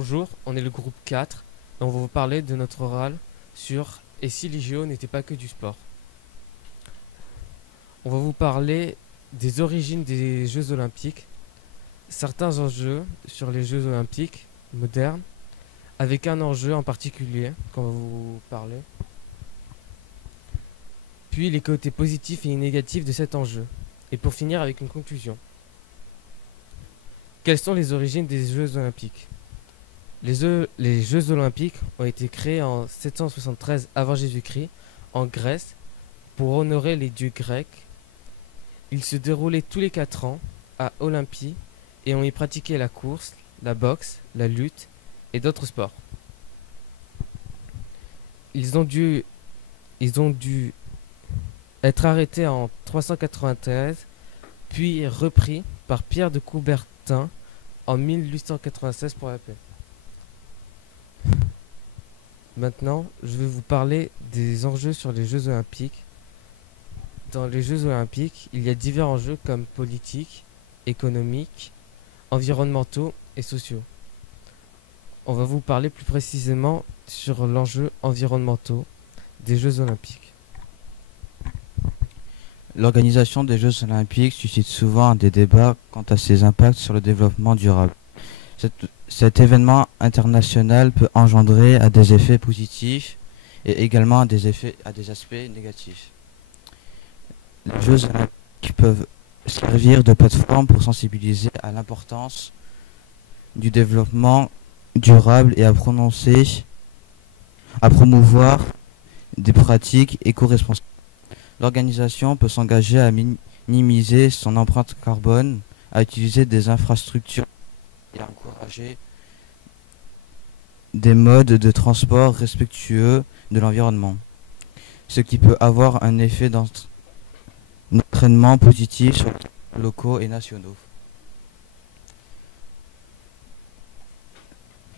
Bonjour, on est le groupe 4 et on va vous parler de notre oral sur "Et si les JO n'étaient pas que du sport". On va vous parler des origines des Jeux Olympiques, certains enjeux sur les Jeux Olympiques modernes, avec un enjeu en particulier qu'on va vous parler, puis les côtés positifs et négatifs de cet enjeu, et pour finir avec une conclusion. Quelles sont les origines des Jeux Olympiques? Les Jeux Olympiques ont été créés en 773 avant Jésus-Christ en Grèce pour honorer les dieux grecs. Ils se déroulaient tous les 4 ans à Olympie et on y pratiquait la course, la boxe, la lutte et d'autres sports. Ils ont dû être arrêtés en 393 puis repris par Pierre de Coubertin en 1896 pour la paix. Maintenant, je vais vous parler des enjeux sur les Jeux Olympiques. Dans les Jeux Olympiques, il y a divers enjeux comme politiques, économiques, environnementaux et sociaux. On va vous parler plus précisément sur l'enjeu environnementaux des Jeux Olympiques. L'organisation des Jeux Olympiques suscite souvent des débats quant à ses impacts sur le développement durable. Cet événement international peut engendrer à des effets positifs et également à des aspects négatifs. Les Jeux Olympiques peuvent servir de plateforme pour sensibiliser à l'importance du développement durable et à promouvoir des pratiques éco-responsables. L'organisation peut s'engager à minimiser son empreinte carbone, à utiliser des infrastructures et à encourager des modes de transport respectueux de l'environnement, ce qui peut avoir un effet d'entraînement positif sur les locaux et nationaux.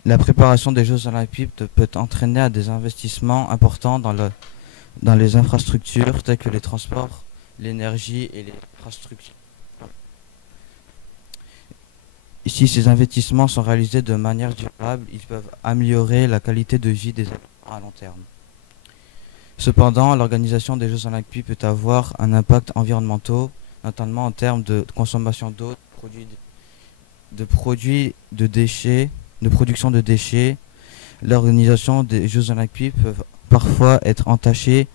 La préparation des Jeux Olympiques peut entraîner à des investissements importants dans les infrastructures telles que les transports, l'énergie et les infrastructures. Si ces investissements sont réalisés de manière durable, ils peuvent améliorer la qualité de vie des habitants à long terme. Cependant, l'organisation des Jeux Olympiques peut avoir un impact environnemental, notamment en termes de consommation d'eau, de production de déchets. L'organisation des Jeux Olympiques peut parfois être entachée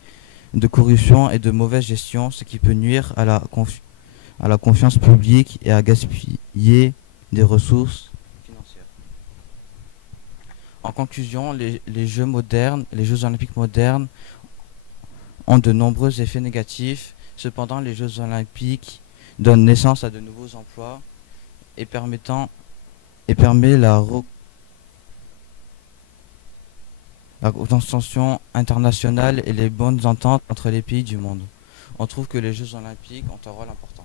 de corruption et de mauvaise gestion, ce qui peut nuire à la confiance publique et à gaspiller des ressources financières. En conclusion, les Jeux Olympiques modernes ont de nombreux effets négatifs. Cependant, les Jeux Olympiques donnent naissance à de nouveaux emplois et permet la contention internationale et les bonnes ententes entre les pays du monde. On trouve que les Jeux Olympiques ont un rôle important.